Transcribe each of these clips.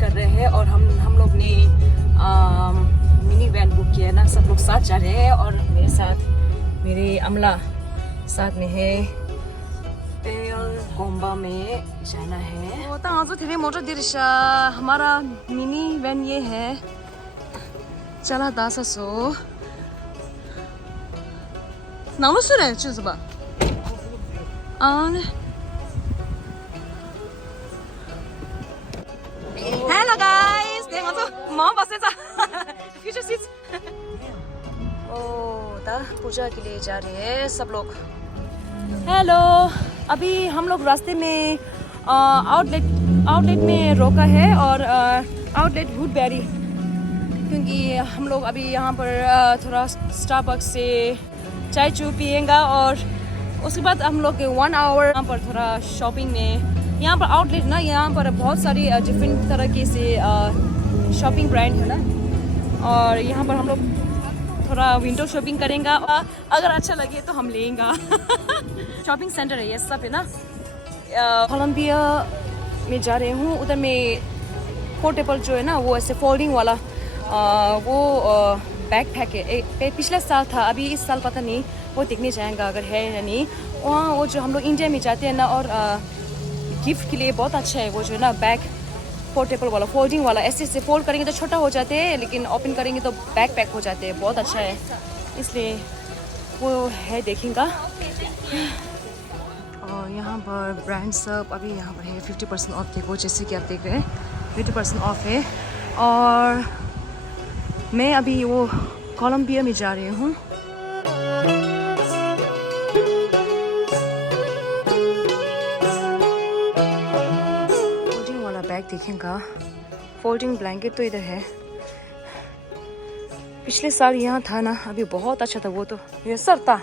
कर रहे हैं और हम लोग ने मिनी वैन बुक किया है ना, सब लोग साथ जा रहे हैं और मेरे साथ मेरे अमला साथ में है। कोम्बा में जाना है। हमारा मिनी वैन ये है, चला दासा सो 나무 수래 주스 봐. 아 네. Hello guys. 네 먼저 माँ बस जा. Future seats. ओह दा पूजा के लिए जा रहे हैं सब लोग. हेलो, अभी हम लोग रास्ते में आउटलेट में रोका है और आउटलेट वुडबेरी, क्योंकि हम लोग अभी यहाँ पर थोड़ा स्टारबक्स से चाय चू पिएंगे और उसके बाद हम लोग 1 आवर यहाँ पर थोड़ा शॉपिंग में। यहाँ पर आउटलेट ना, यहाँ पर बहुत सारी डिफरेंट तरह के से शॉपिंग ब्रांड है ना, और यहाँ पर हम लोग थोड़ा विंडो शॉपिंग करेंगे। अगर अच्छा लगे तो हम लेंगे। शॉपिंग सेंटर है ये सब है ना। कोलंबिया में जा रहे हूँ, उधर में पोर्टेबल जो है ना, वो ऐसे फोल्डिंग वाला वो बैग पैक है। पिछला साल था, अभी इस साल पता नहीं, वो देखने जाएंगे अगर है या नहीं। वहाँ वो जो हम लोग इंडिया में जाते हैं ना, और गिफ्ट के लिए बहुत अच्छा है वो जो है ना बैग, पोर्टेबल वाला, फोल्डिंग वाला। ऐसे ऐसे फोल्ड करेंगे तो छोटा हो जाते हैं, लेकिन ओपन करेंगे तो बैग पैक हो जाते हैं। बहुत अच्छा है, इसलिए वो है देखेंगे। और यहाँ पर ब्रांड सब अभी यहाँ पर है 50% ऑफ। देखो जैसे कि आप देख रहे हैं 50% ऑफ है। और मैं अभी वो कोलंबिया में जा रही हूँ। फोल्डिंग वाला बैग देखेंगे। फोल्डिंग ब्लैंकेट तो इधर है, पिछले साल यहाँ था ना, अभी बहुत अच्छा था वो तो। ये सर था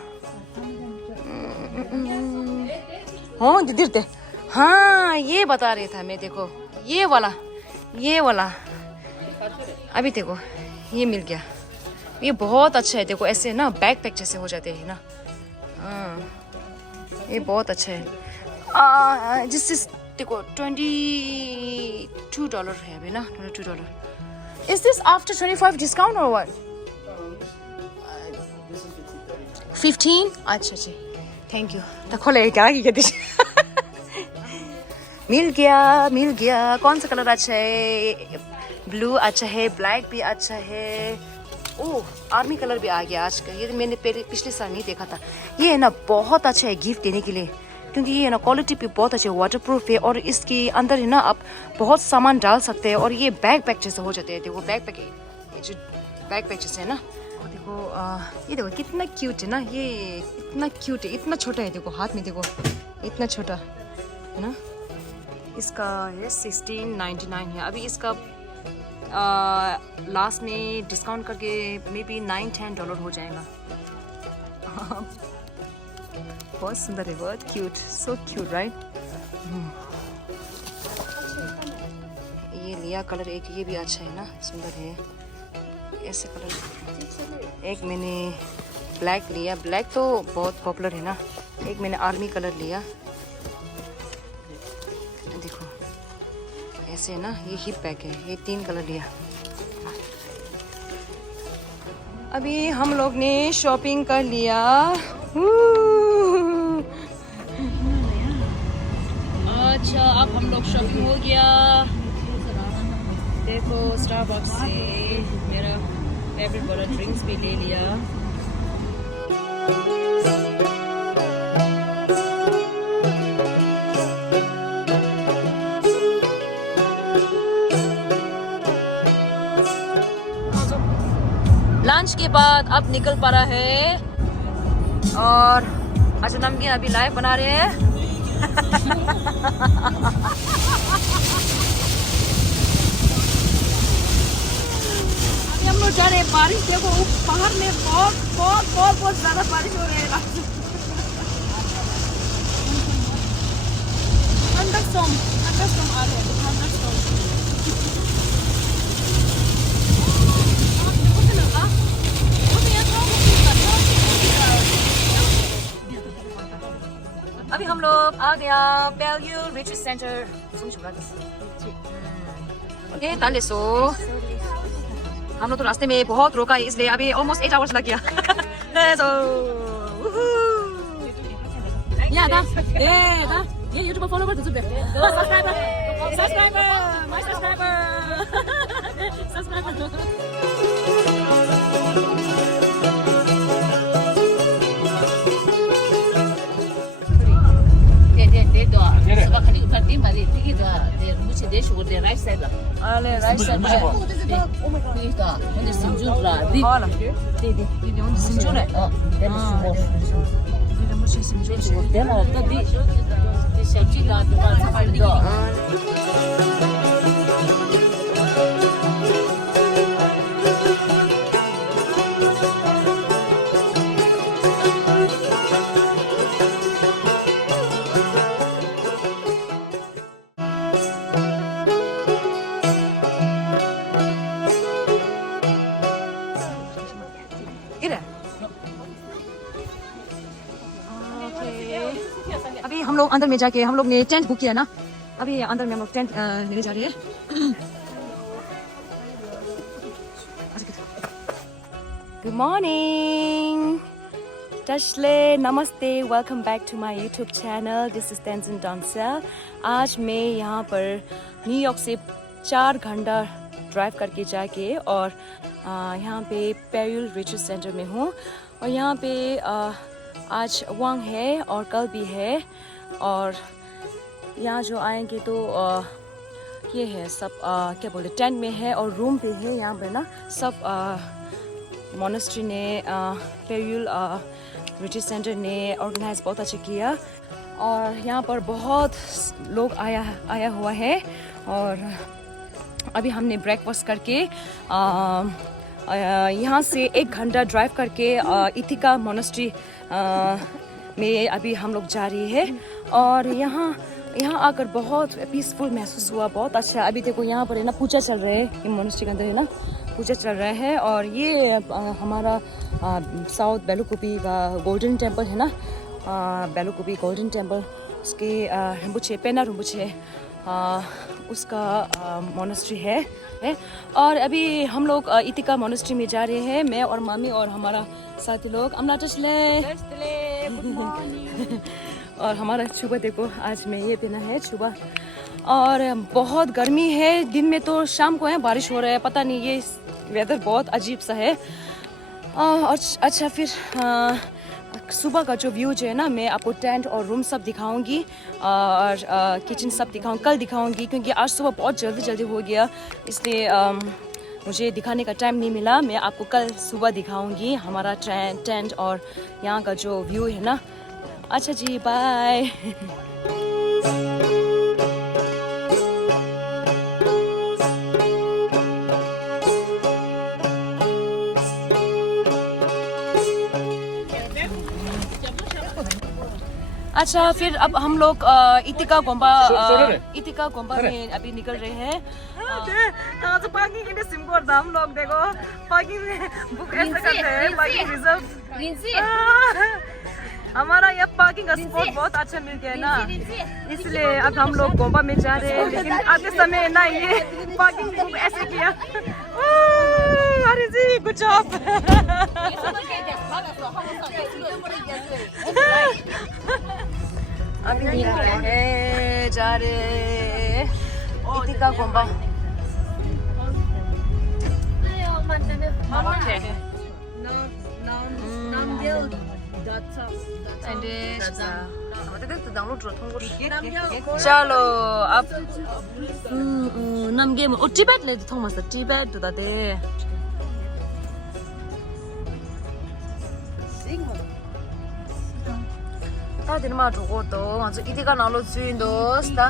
हाँ दीदी थे, हाँ ये बता रहे था मैं। देखो ये वाला अभी देखो ये मिल गया। ये बहुत अच्छा है, देखो ऐसे ना बैग पैक जैसे हो जाते हैं ना। ये बहुत अच्छा है। जिससे देखो $22 है अभी ना, $22। Is this after 25 discount or what? 15? अच्छा जी, थैंक यू। तो खोले क्या मिल गया। कौन सा कलर अच्छा है? ब्लू अच्छा है, ब्लैक भी अच्छा है। ओह आर्मी कलर भी आ गया आज का। ये मैंने पिछले साल नहीं देखा था। ये है ना बहुत अच्छा है गिफ्ट देने के लिए, क्योंकि ये है ना क्वालिटी भी बहुत अच्छी है, वाटरप्रूफ है, और इसके अंदर है ना आप बहुत सामान डाल सकते हैं, और ये बैग पैक जैसे हो जाते हैं। देखो बैग पैक, ये जो बैग पैक जैसे है ना। और देखो ये देखो कितना क्यूट है ना, ये इतना क्यूट है, इतना छोटा है। देखो हाथ में देखो इतना छोटा है ना। इसका ये 1699 है। अभी इसका लास्ट में डिस्काउंट करके मे बी $9-10 हो जाएगा। बहुत सुंदर है, बहुत क्यूट, सो क्यूट राइट। ये लिया कलर एक, ये भी अच्छा है ना, सुंदर है। ऐसे कलर एक मैंने ब्लैक लिया, ब्लैक तो बहुत पॉपुलर है ना। एक मैंने आर्मी कलर लिया, देखो ऐसे है ना। ये हिप बैग है, ये 3 कलर लिया। अभी हम लोग ने शॉपिंग कर लिया। अच्छा अब हम लोग शॉपिंग हो गया। देखो स्टारबक्स से मेरा फेवरेट वाला ड्रिंक्स भी ले लिया। लंच के बाद अब निकल पड़ा है, और अच्छा नमकीन अभी लाइव बना रहे हैं। अभी हम लोग जा रहे हैं। बारिश देखो पहाड़ में बहुत ज्यादा बारिश हो रही है। थंडरस्टॉर्म आ रहे हैं, थंडरस्टॉर्म। अभी हम लोग आ गया बेलव्यू रिट्रीट सेंटर। ये ताले सो हम लोग तो रास्ते में बहुत रोका है इसलिए अभी almost 8 hours लग गया so या दा ये यूट्यूबर फॉलो कर दे subscriber right side lah. right side Ini sinjun lah. Di. Ini sinjun है Ini semua. Ini मुझे sinjun Dia lah tadi di shabji lah tempat sampai itu. अभी हम लोग अंदर में जाके हम लोग ने टेंट बुक किया ना अभी अंदर में हम लोग टेंट लेने जा रहे हैं good morning Tashle, namaste, welcome back to my YouTube channel. This is Tenzin Dansel. आज मैं यहाँ पर न्यूयॉर्क से 4 घंटा ड्राइव करके जाके और यहाँ पे पेरियल रिट्रीट सेंटर में हूँ और यहाँ पे आज वांग है और कल भी है और यहाँ जो आएंगे तो ये है सब क्या बोले टेंट में है और रूम पे है यहाँ पर ना सब मोनेस्ट्री ने पेरियल रिट्रीट सेंटर ने ऑर्गेनाइज बहुत अच्छा किया और यहाँ पर बहुत लोग आया हुआ है और अभी हमने ब्रेकफास्ट करके यहाँ से 1 घंटा ड्राइव करके इथिका मोनेस्ट्री में अभी हम लोग जा रही है और यहाँ आकर बहुत पीसफुल महसूस हुआ बहुत अच्छा। अभी देखो यहाँ पर है ना पूजा चल रहा है ये मोनेस्ट्री के अंदर है ना पूजा चल रहा है और ये हमारा साउथ बेलुकुपी का गोल्डन टेम्पल है ना बेलुकुपी गोल्डन टेम्पल उसके रिम्बुचे पेना रिम्बुचे उसका मोनेस्ट्री है और अभी हम लोग इथिका मोनेस्ट्री में जा रहे हैं मैं और मामी और हमारा साथी लोग अमना टशले और हमारा छुबा देखो आज मैं ये पहना है छुबा और बहुत गर्मी है दिन में तो शाम को है बारिश हो रहा है पता नहीं ये वेदर बहुत अजीब सा है और अच्छा फिर सुबह का जो व्यू जो है ना मैं आपको टेंट और रूम सब दिखाऊंगी और किचन सब कल दिखाऊंगी क्योंकि आज सुबह बहुत जल्दी हो गया इसलिए मुझे दिखाने का टाइम नहीं मिला। मैं आपको कल सुबह दिखाऊंगी हमारा टेंट और यहाँ का जो व्यू है ना। अच्छा जी बाय। अच्छा फिर अब हम लोग इथिका गोम्बा में अभी निकल रहे हैं। तो पार्किंग के सिम को हम लोग देखो पार्किंग बुक ऐसे करते हैं पार्किंग रिजर्व हमारा ये पार्किंग का स्पॉट बहुत अच्छा मिल गया है ना इसलिए अब हम लोग गोम्बा में जा रहे हैं लेकिन आते समय ना ये पार्किंग बुक ऐसे किया। अरे जी गुड जॉब। अभी निकल रहे हैं जा रहे इथिका गोम्बा। चलो अब नमगे में टिबेट ले थोमस टिबेट दुदा दे 다들 막 저것도 아주 이디가 나로 주인도 스타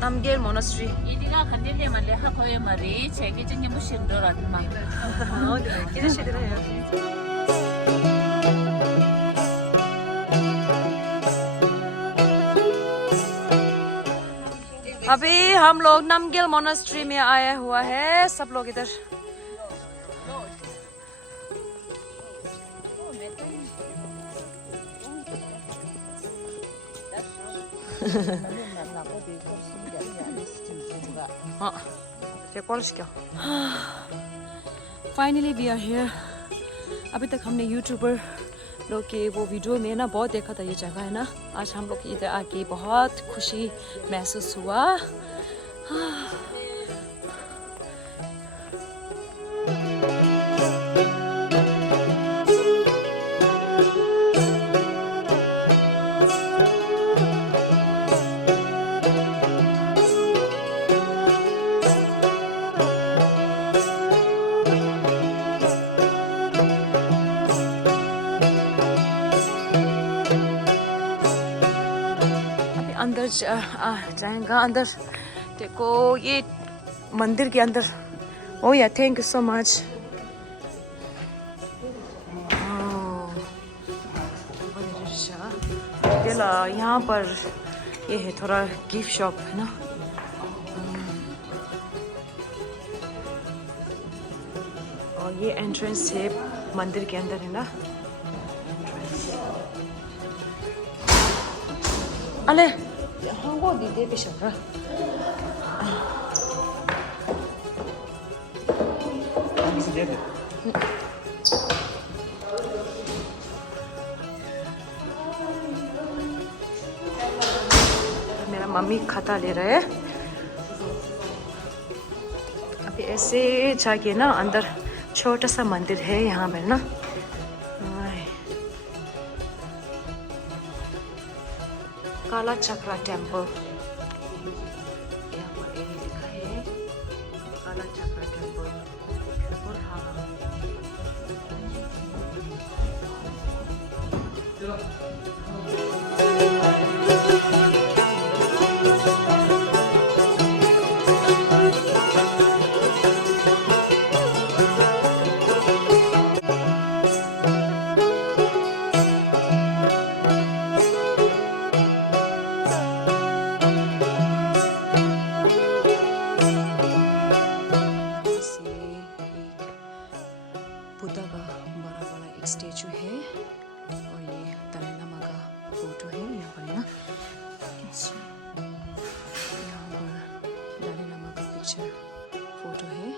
남길 모나스트리 이디가 간절히 말래 하고에 말이 제기 중에 무슨 돌아도 막 기대시더래요। अभी हम लोग नमगिल मोनास्ट्री में आया हुआ है सब लोग इधर। हाँ कॉलेज क्या फाइनली वी आर हियर। अभी तक हमने यूट्यूबर लोग के वो वीडियो में ना बहुत देखा था ये जगह है ना। आज हम लोग इधर आके बहुत खुशी महसूस हुआ। अंदर जाएगा अंदर देखो ये मंदिर के अंदर। ओह या थैंक यू सो मच। यहाँ पर ये है थोड़ा गिफ्ट शॉप है ना। और ये एंट्रेंस है मंदिर के अंदर है ना। अले 한국이 대비셔라. मेरा मम्मी खाता ले रहा है। अभी ऐसे जाके ना अंदर छोटा सा मंदिर है यहाँ पर ना। काला चक्रा टेम्पल यहाँ पर लिखा है काला चक्रा टेम्पल। बुद्धा का बड़ा वाला एक स्टैचू है और ये दलाई लामा का फोटो है यहाँ पर ना। यहाँ पर दलाई लामा का पिक्चर फोटो है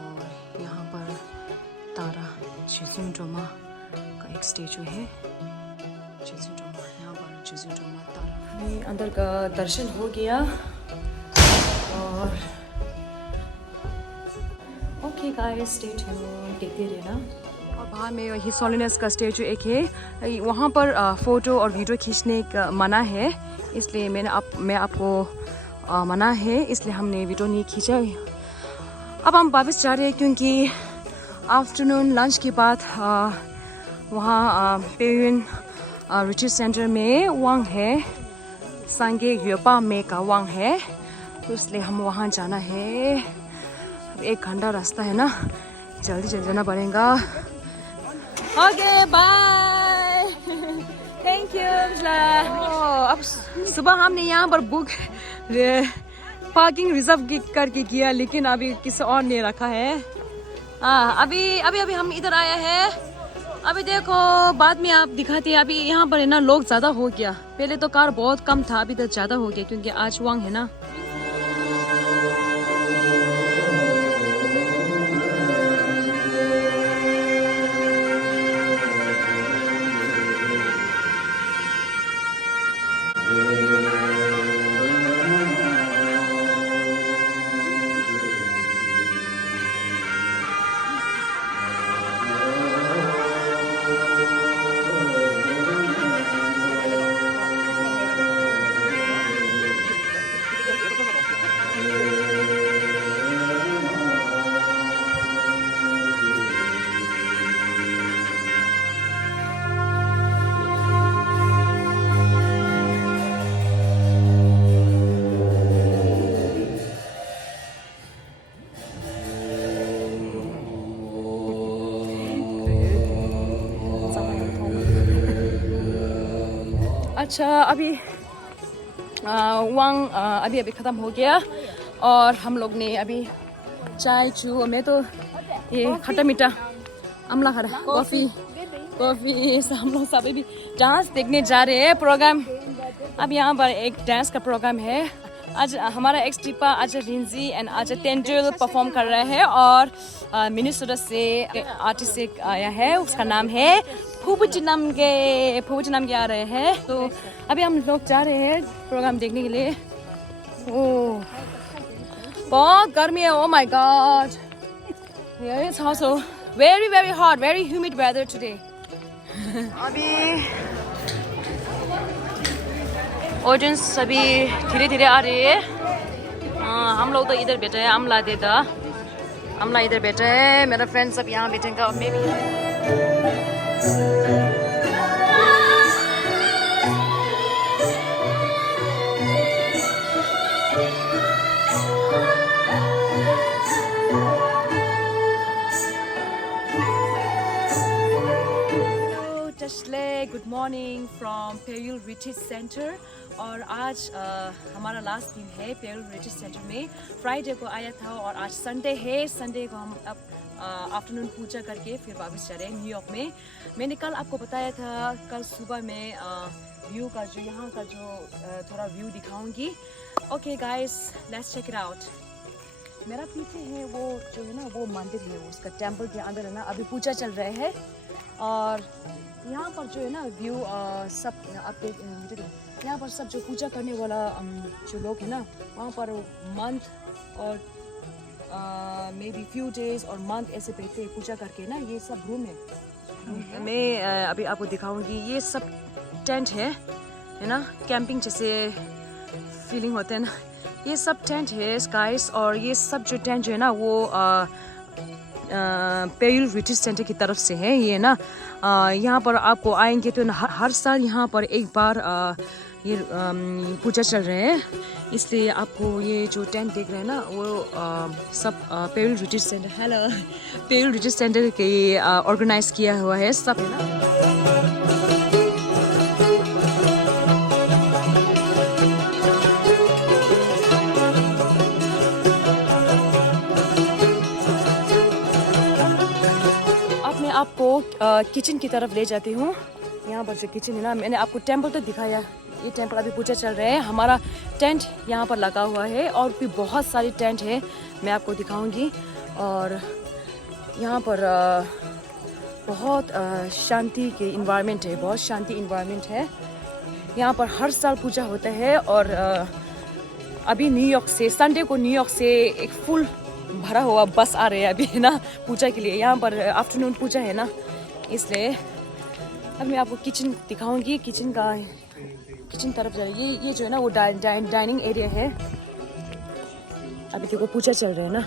और यहाँ पर तारा जेसुन डोमा का एक स्टैचू है। जेसुन डोमा यहाँ पर जेसुन डोमा तारा। अंदर का दर्शन हो गया और ओके गाइस स्टे ट्यून्ड देखते रहना। और बाहर में हिज होलीनेस का स्टैचू एक है। वहाँ पर फ़ोटो और वीडियो खींचने का मना है, इसलिए मैं आपको मना है, इसलिए हमने वीडियो नहीं खींचा। अब हम वापस जा रहे हैं क्योंकि आफ्टरनून लंच के बाद वहाँ पेयुन रिट्रीट सेंटर में वांग है, सांगे योपा में का वांग है, तो इसलिए हम वहाँ जाना है। 1 घंटा रास्ता है ना, जल्दी जाना पड़ेगा। Okay bye thank you. अब सुबह हमने यहाँ पर बुक पार्किंग रिजर्व करके किया, लेकिन अभी किसी और ने रखा है। अभी हम इधर आए हैं। अभी देखो बाद में आप दिखाते हैं। अभी यहाँ पर है ना लोग ज़्यादा हो गया, पहले तो कार बहुत कम था, अभी तो ज़्यादा हो गया क्योंकि आज वांग है ना। अच्छा अभी वांग अभी ख़त्म हो गया और हम लोग ने अभी चाय चू में तो ये खट्टा मीठा अमला खड़ा कॉफ़ी हम लोग सब भी डांस देखने जा रहे हैं प्रोग्राम। अब यहाँ पर एक डांस का प्रोग्राम है आज हमारा एक्स ट्रिपा आज रिंजी एंड आज तेंजुल परफॉर्म कर रहे हैं और मिनेसोटा से आर्टिस्ट एक आया है, उसका नाम है फुबुचिनामगे आ रहे हैं। तो अभी हम लोग जा रहे हैं प्रोग्राम देखने के लिए। ओह बहुत गर्मी है, oh my god, it's also very very hot, very humid weather today. अभी ऑडियंस अभी धीरे धीरे आ रही है। हम लोग तो इधर बैठे हैं, अमला इधर बैठे हैं, मेरा फ्रेंड सब यहाँ बैठेंगे और मैं भी। Good morning from Peyul retreat centre. और आज हमारा लास्ट दिन है पेयुल रिट्रीट सेंटर में। फ्राइडे को आया था और आज संडे है। संडे को हम अब आफ्टरनून पूजा करके फिर वापस जा रहे हैं न्यूयॉर्क में। मैंने कल आपको बताया था, कल सुबह में व्यू का जो यहाँ का जो थोड़ा व्यू दिखाऊंगी। Okay guys, let's check it out. मेरा पीछे है वो जो है ना वो मंदिर है, उसका टेम्पल के अंदर है ना अभी पूजा चल रहे हैं। और यहाँ पर जो है ना व्यू सब आप यहाँ पर सब जो पूजा करने वाला जो लोग हैं ना, वहाँ पर मंथ और मे बी फ्यू डेज और मंथ ऐसे बैठते हैं पूजा करके ना। ये सब रूम है। मैं अभी आपको दिखाऊंगी। ये सब टेंट है ना, कैंपिंग जैसे फीलिंग होते हैं ना, ये सब टेंट है गाइस। और ये सब जो टेंट जो है ना वो पेयुल रिट्रीट सेंटर की तरफ से है ये ना। यहाँ पर आपको आएंगे तो हर साल यहाँ पर एक बार ये पूजा चल रहे हैं, इसलिए आपको ये जो टेंट देख रहे हैं ना वो सब पेयुल रिट्रीट सेंटर पेयुल रिट्रीट सेंटर के ऑर्गेनाइज किया हुआ है सब है ना। आपको किचन की तरफ ले जाती हूँ। यहाँ पर जो किचन है ना, मैंने आपको टेंपल तो दिखाया, ये टेंपल अभी पूजा चल रहे हैं। हमारा टेंट यहाँ पर लगा हुआ है और भी बहुत सारी टेंट है, मैं आपको दिखाऊंगी। और यहाँ पर बहुत शांति के इन्वायरमेंट है, बहुत शांति इन्वायरमेंट है। यहाँ पर हर साल पूजा होता है। और अभी न्यूयॉर्क से संडे को न्यूयॉर्क से एक फुल भरा हुआ बस आ रहे हैं अभी है ना पूजा के लिए। यहाँ पर आफ्टरनून पूजा है ना, इसलिए अब मैं आपको किचन दिखाऊंगी। किचन तरफ जाएगी। ये जो है ना वो डाइनिंग एरिया है। अभी देखो पूजा चल रहा है ना।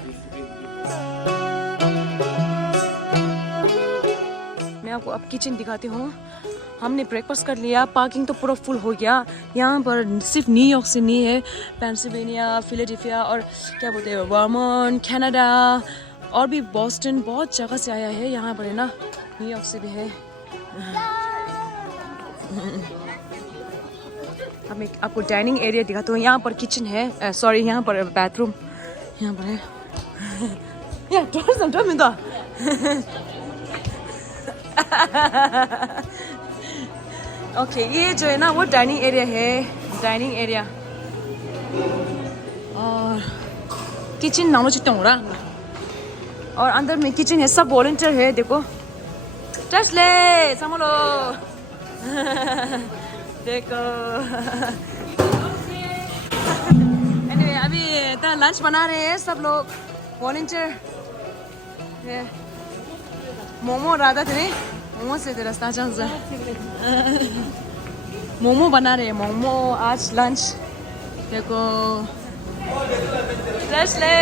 मैं आपको अब किचन दिखाती हूँ। हमने ब्रेकफास्ट कर लिया, पार्किंग तो पूरा फुल हो गया। यहाँ पर सिर्फ न्यूयॉर्क से नहीं है, पेंसिल्वेनिया, फिलाडेल्फिया और क्या बोलते हैं वर्मोंट, कनाडा और भी बॉस्टन, बहुत जगह से आया है यहाँ पर है ना। न्यूयॉर्क से भी है। अब मैं आपको डाइनिंग एरिया दिखाता हूँ। यहाँ पर किचन है, सॉरी यहाँ पर बाथरूम यहाँ पर है। ओके, ये जो है ना वो डाइनिंग एरिया है, डाइनिंग एरिया। और किचन नाम चित्ता हो रहा। और अंदर में किचन है, सब वॉलंटियर है। देखो टेस्ले समलो देखो। anyway, अभी लंच बना रहे हैं सब लोग, वॉलंटियर। मोमो राधा थे, मोमो से रास्ता चल जा। मोमो बना रहे हैं, मोमो आज लंच। देखो टेस्ले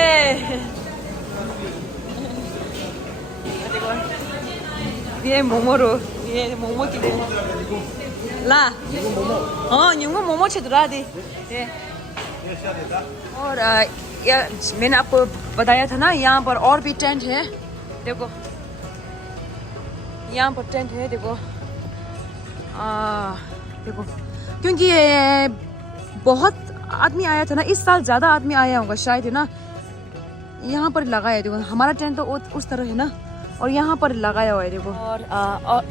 ये मोमो रो, ये मोमो के लिए ला न्यूंगो मोमो छिद्रा दी। और मैंने आपको बताया था ना यहाँ पर और भी टेंट है। देखो यहाँ पर टेंट है, देखो देखो, क्योंकि ये बहुत आदमी आया था ना, इस साल ज़्यादा आदमी आया होगा शायद है ना। यहाँ पर लगाया देखो, हमारा टेंट तो उस तरह है ना, और यहाँ पर लगाया हुआ है देखो। और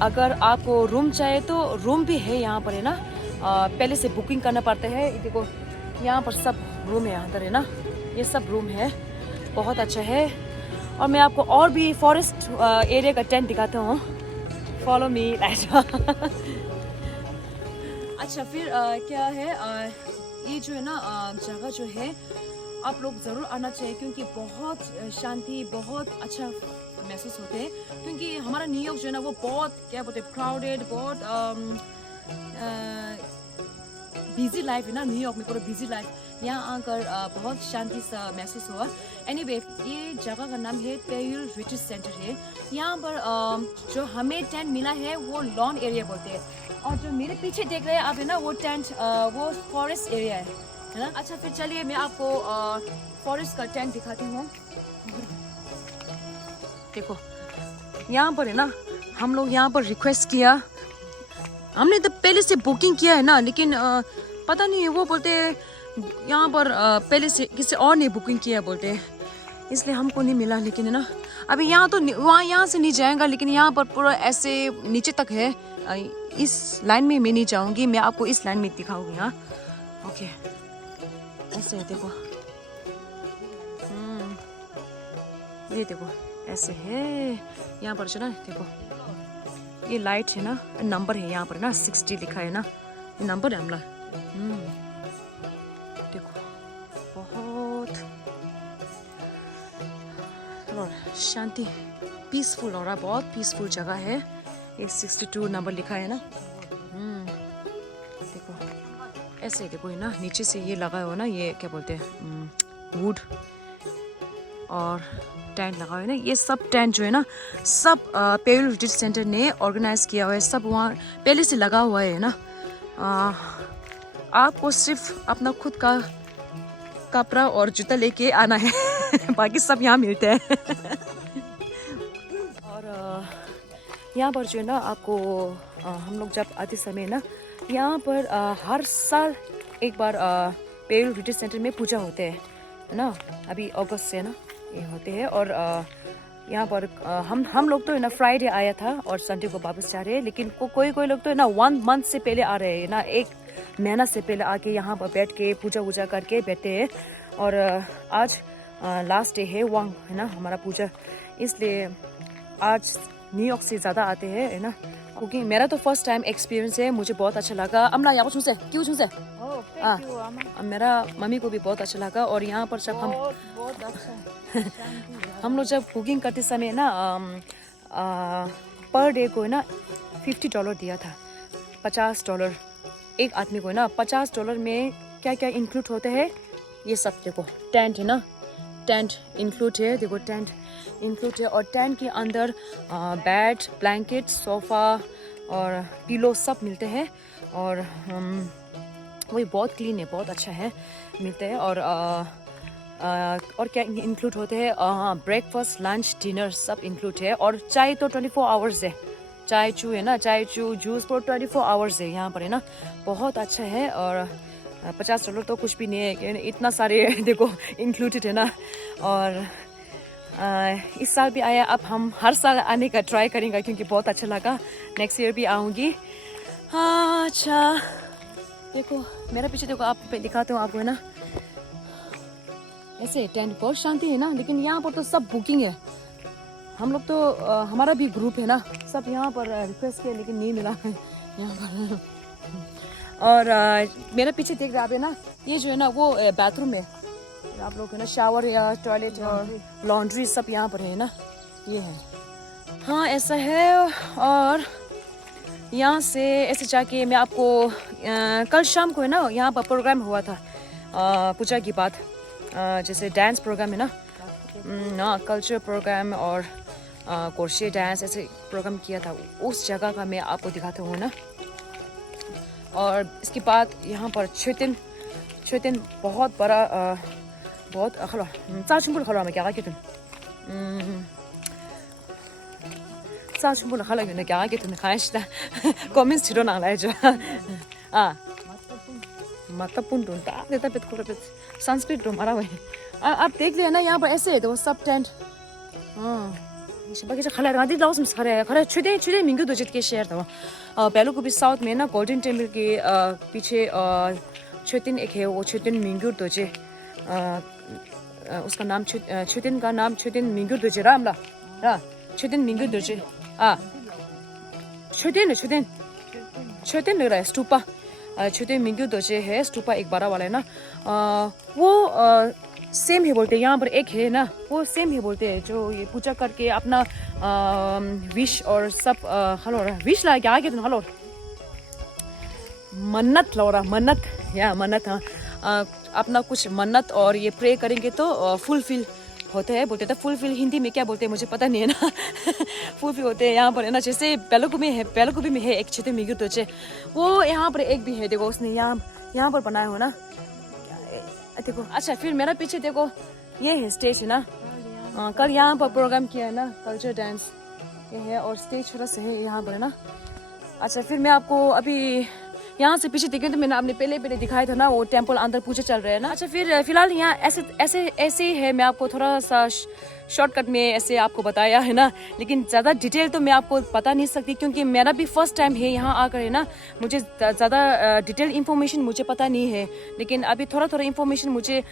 अगर आपको रूम चाहिए तो रूम भी है यहाँ पर है ना। पहले से बुकिंग करना पड़ता है। देखो यहाँ पर सब रूम है अंदर है ना, ये सब रूम है, बहुत अच्छा है। और मैं आपको और भी फॉरेस्ट एरिया का टेंट दिखाता हूँ, फॉलो मी। अच्छा फिर क्या है, ये जो है ना जगह जो है आप लोग ज़रूर आना चाहिए, क्योंकि बहुत शांति, बहुत अच्छा महसूस होते हैं। क्योंकि हमारा न्यूयॉर्क जो है ना वो बहुत क्या बोलते हैं, क्राउडेड, बहुत बिजी लाइफ है ना न्यूयॉर्क में, पूरा बिजी लाइफ। यहाँ आकर बहुत शांति सा महसूस हुआ। एनीवे ये जगह का नाम है पेयुल रिट्रीट सेंटर है। यहाँ पर जो हमें टेंट मिला है वो लॉन एरिया बोलते हैं, और जो मेरे पीछे देख रहे हैं आप है ना वो टेंट वो फॉरेस्ट एरिया है ना। अच्छा फिर चलिए मैं आपको फॉरेस्ट का टेंट दिखाती हूँ। देखो यहाँ पर है ना, हम लोग यहाँ पर रिक्वेस्ट किया, हमने तो पहले से बुकिंग किया है ना, लेकिन पता नहीं वो बोलते यहाँ पर पहले से किसी और ने बुकिंग किया बोलते हैं, इसलिए हमको नहीं मिला। लेकिन है ना अभी यहाँ तो वहाँ यहाँ से नहीं जाएगा, लेकिन यहाँ पर पूरा ऐसे नीचे तक है। इस लाइन में मैं नहीं जाऊँगी, मैं आपको इस लाइन में दिखाऊंगी। हाँ ओके, ऐसे है देखो, ये देखो ऐसे है यहाँ पर जो ना, देखो ये लाइट है ना, नंबर है यहाँ पर ना 60 लिखा है ना, ये नंबर है हमला। देखो बहुत और शांति, पीसफुल हो रहा, बहुत पीसफुल जगह है। ये 62 नंबर लिखा है ना। देखो ऐसे देखो ना, नीचे से ये लगा हुआ ना, ये क्या बोलते हैं वुड, और टेंट लगा हुआ है ना। ये सब टेंट जो है ना सब पेयुल रिट्रीट सेंटर ने ऑर्गेनाइज किया हुआ है, सब वहाँ पहले से लगा हुआ है ना। आपको सिर्फ अपना खुद का कपड़ा और जूता लेके आना है बाकी सब यहाँ मिलते हैं और यहाँ पर जो है ना आपको हम लोग जब आते समय ना, यहाँ पर हर साल एक बार पेयुल रिट्रीट सेंटर में पूजा होते हैं ना। अभी अगस्त से ना ये होते हैं, और यहाँ पर हम लोग तो है ना फ्राइडे आया था और संडे को वापस जा रहे हैं। लेकिन कोई लोग तो है ना 1 मंथ से पहले आ रहे हैं ना, 1 महीना से पहले आके यहाँ पर बैठ के पूजा वूजा करके बैठते हैं। और आज लास्ट डे है वांग है ना हमारा पूजा, इसलिए आज न्यूयॉर्क से ज़्यादा आते हैं है ना। क्योंकि मेरा तो फर्स्ट टाइम एक्सपीरियंस है, मुझे बहुत अच्छा लगा। अमला यहाँ से क्यों से मेरा मम्मी को भी बहुत अच्छा लगा। और यहाँ पर जब हम बहुत अच्छा हम लोग जब कुकिंग करते समय ना पर डे को है ना $50 दिया था, $50 एक आदमी को है ना। $50 में क्या क्या इंक्लूड होते हैं ये सब देखो, टेंट है ना, टेंट इंक्लूड है, देखो टेंट इंक्लूड है। और टेंट के अंदर बेड, ब्लैंकेट, सोफ़ा और पिलो सब मिलते हैं। और वही बहुत क्लीन है, बहुत अच्छा है, मिलते हैं। और क्या इंक्लूड होते हैं, ब्रेकफास्ट, लंच, डिनर सब इंक्लूड है। और चाय तो 24 आवर्स है, चाय चू है ना, चाय चू जूस पर 24 आवर्स है यहाँ पर है ना, बहुत अच्छा है। और $50 तो कुछ भी नहीं है, इतना सारे देखो इंक्लूडेड है ना। और इस साल भी आया, अब हम हर साल आने का ट्राई करेंगे क्योंकि बहुत अच्छा लगा। नेक्स्ट ईयर भी आऊँगी। हाँ अच्छा देखो मेरा पीछे देखो, आप दिखाते हो आपको है ना, ऐसे टेंट बहुत शांति है ना। लेकिन यहाँ पर तो सब बुकिंग है, हम लोग तो हमारा भी ग्रुप है ना, सब यहाँ पर रिक्वेस्ट किया लेकिन नहीं मिला यहाँ पर। और मेरा पीछे देख रहे आप है ना, ये जो है ना वो बाथरूम है, आप लोग है ना शावर या टॉयलेट और लॉन्ड्री सब यहाँ पर है ना, ये है। हाँ ऐसा है। और यहाँ से ऐसे जाके मैं आपको कल शाम को है ना यहाँ पर प्रोग्राम हुआ था पूजा की बात, जैसे डांस प्रोग्राम है ना, कल्चर प्रोग्राम और कोर्शिया डांस ऐसे प्रोग्राम किया था, उस जगह का मैं आपको दिखाता हूँ ना। और इसके बाद यहाँ पर छुतिन बहुत बड़ा बहुत खलो चाचुंबुल खलो में क्या कहते हैं, चाचुंबुल खलो में क्या कहते हैं, खाएशता कमेंट्स छिरो ना लाए जो महत्वपूर्ण ढूंढता देता पेट को संस्कृत ढूंढ मारा हुआ है। आप देख लिया ना यहाँ पर ऐसे है तो सब टेंट बाकी जो खला गांधी लाउस में खड़े छुदे मिंगू दो जित के शेयर था। पहले को भी साउथ में ना गोल्डन टेम्पल के पीछे छुतिन एक है, वो छुतिन मिंगू दो जे उसका नाम छुतिन का नाम छुतिन मिंगु दुजे रामला छुतिन मिंगु दुजे छुतिन लग रहा है स्टूपा छुतिन मिंगु दुजे है स्टूपा एक बड़ा वाला है ना वो सेम ही बोलते हैं यहाँ पर एक है ना वो सेम ही बोलते हैं जो ये पूजा करके अपना विश और सब हलो विश ला क्या आगे तुम हलो मन्नत लो रहा मन्नत हाँ अपना कुछ मन्नत और ये प्रे करेंगे तो फुलफिल होते हैं बोलते थे फुलफिल हिंदी में क्या बोलते हैं मुझे पता नहीं है ना फुलफिल होते हैं यहाँ पर है ना जैसे बेलकुबी में है एक छुतिन मिंगु दुजे वो यहाँ पर एक भी है देखो उसने यहाँ पर बनाया हो ना देखो अच्छा फिर मेरा पीछे देखो ये है स्टेज है ना कल यहाँ पर प्रोग्राम किया है ना कल्चर डांस ये है और स्टेज थोड़ा सा है यहाँ पर है ना अच्छा फिर मैं आपको अभी यहाँ से पीछे देखिए तो मैंने आपने पहले दिखाया था ना वो टेम्पल अंदर पूजा चल रहा है ना अच्छा फिर फिलहाल यहाँ ऐसे ही है मैं आपको थोड़ा सा शॉर्टकट में ऐसे आपको बताया है ना लेकिन ज़्यादा डिटेल तो मैं आपको बता नहीं सकती क्योंकि मेरा भी फर्स्ट टाइम है यहाँ आकर है ना मुझे ज़्यादा डिटेल इन्फॉर्मेशन मुझे पता नहीं है लेकिन अभी थोड़ा इन्फॉर्मेशन मुझे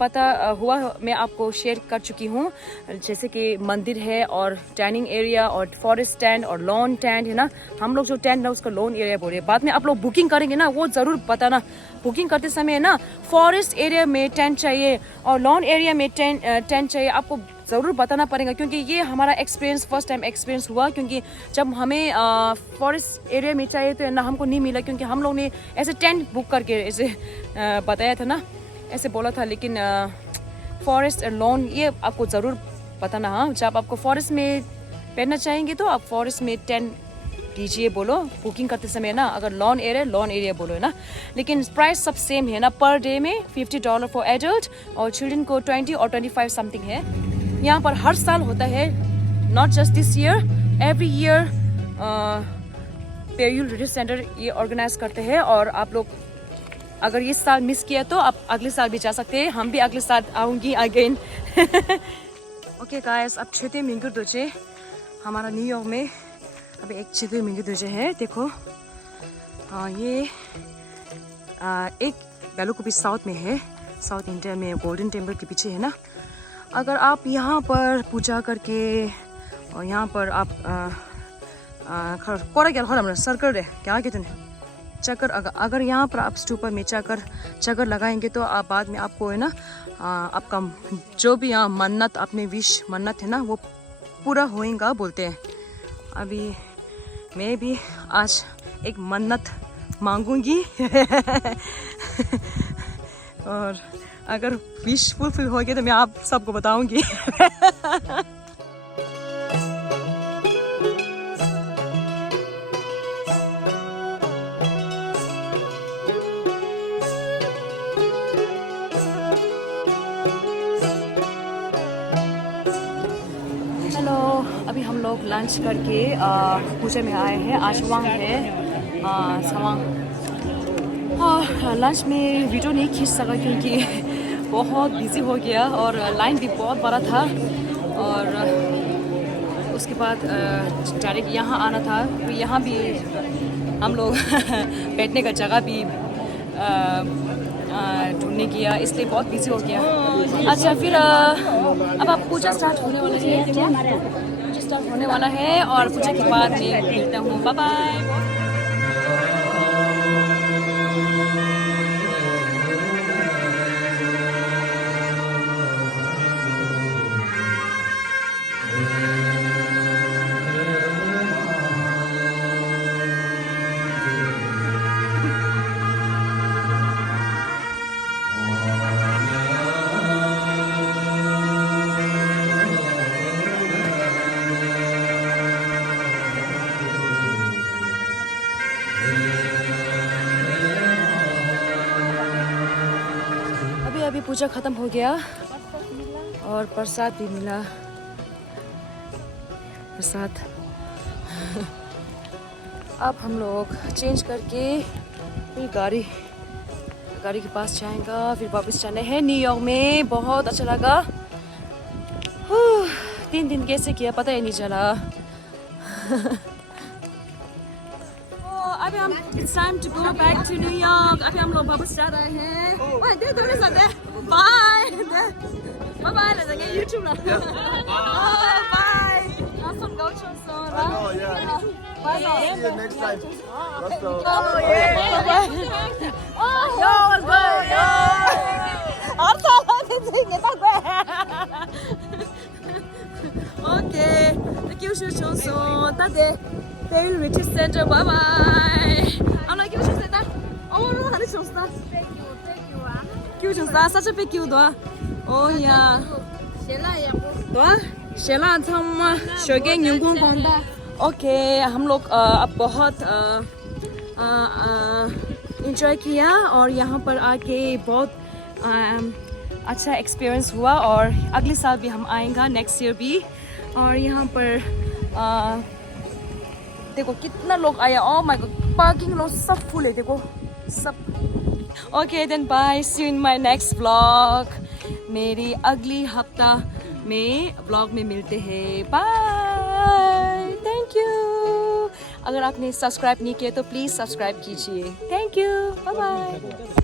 पता हुआ मैं आपको शेयर कर चुकी हूँ जैसे कि मंदिर है और डाइनिंग एरिया और फॉरेस्ट टेंट और लॉन टेंट है ना हम लोग जो टेंट है उसका लॉन एरिया बोल रहे हैं बाद में आप लोग बुकिंग करेंगे ना वो ज़रूर बताना बुकिंग करते समय ना फॉरेस्ट एरिया में टेंट चाहिए और लॉन एरिया में टेंट चाहिए आपको ज़रूर बताना पड़ेगा क्योंकि ये हमारा एक्सपीरियंस फर्स्ट टाइम एक्सपीरियंस हुआ क्योंकि जब हमें फॉरेस्ट एरिया में चाहिए तो ना हमको नहीं मिला क्योंकि हम लोग ने ऐसे टेंट बुक करके ऐसे बताया था ना ऐसे बोला था लेकिन फॉरेस्ट लॉन ये आपको ज़रूर बताना हाँ जब आपको फॉरेस्ट में पहनना चाहेंगे तो आप फॉरेस्ट में टेंट दीजिए बोलो बुकिंग करते समय ना अगर लॉन एरिया बोलो है ना लेकिन प्राइस सब सेम है ना पर डे में $50 फॉर एडल्ट और चिल्ड्रन को 20 और 25 समथिंग है यहाँ पर हर साल होता है not just this year every year Peyul retreat centre ये ऑर्गेनाइज करते हैं और आप लोग अगर ये साल मिस किया तो आप अगले साल भी जा सकते हैं हम भी अगले साल आऊँगी अगेन ओके गाइस अब छुतिन मिंगु दुजे हमारा न्यूयॉर्क में अभी एक छुतिन मिंगु दुजे है देखो ये एक बेलकुबी साउथ में है साउथ इंडिया में गोल्डन टेम्पल के पीछे है ना अगर आप यहाँ पर पूजा करके और यहाँ पर आप सर्कल है क्या कहते हैं चक्कर अगर यहाँ पर आप स्टूपर में चक्कर लगाएंगे तो आप बाद में आपको है ना आपका जो भी यहाँ मन्नत अपने विश मन्नत है ना वो पूरा होएगा बोलते हैं अभी मैं भी आज एक मन्नत मांगूंगी और अगर विश फुलफिल हो गया तो मैं आप सबको बताऊंगी हेलो अभी हम लोग लंच करके पूजा में आए हैं आज सवांग है सवांग लंच में वीडियो नहीं खींच सका क्योंकि बहुत बिजी हो गया और लाइन भी बहुत बड़ा था और उसके बाद डायरेक्ट यहाँ आना था तो यहाँ भी हम लोग बैठने का जगह भी ढूंढने गया इसलिए बहुत बिजी हो गया अच्छा फिर अब आप पूजा स्टार्ट होने वाला है पूजा स्टार्ट होने वाला है और पूजा के बाद मैं मिलता हूँ बाय बाय अभी पूजा खत्म हो गया और प्रसाद भी मिला प्रसाद अब हम लोग चेंज करके फिर गाड़ी के पास जाएगा फिर वापस जाना है न्यूयॉर्क में बहुत अच्छा लगा 3 दिन कैसे किया पता ही नहीं चला अभी हम it's time to go back to New York. अभी हम लोग वापस जा रहे हैं. Wait, there is a there. Bye. Bye bye. Let's get YouTube now. Bye. Awesome go to so. Bye. See you next time. Let's go. Oh yeah. Bye. Oh, yo, what's good? Yo. Ở sao lại thế gì người ta quê? Okay. Thank you so so. Ta de. Very rich center. Bye bye. I'm like you should say that. Oh no, how did you start? Kêu chúng ta sao phải kêu đó? Oh yeah. đó शेला हम शोगे न्यूगुन पांडा okay हम लोग अब बहुत enjoy किया और यहाँ पर आके बहुत अच्छा एक्सपीरियंस हुआ और अगले साल भी हम आएंगे नेक्स्ट ईयर भी और यहाँ पर देखो कितना लोग आया ओह माय गॉड पार्किंग लोग सब फुल है देखो सब okay then bye see you in my next vlog मेरी अगली हफ्ता में व्लॉग में मिलते हैं बाय थैंक यू अगर आपने सब्सक्राइब नहीं किया तो प्लीज़ सब्सक्राइब कीजिए थैंक यू बाय बाय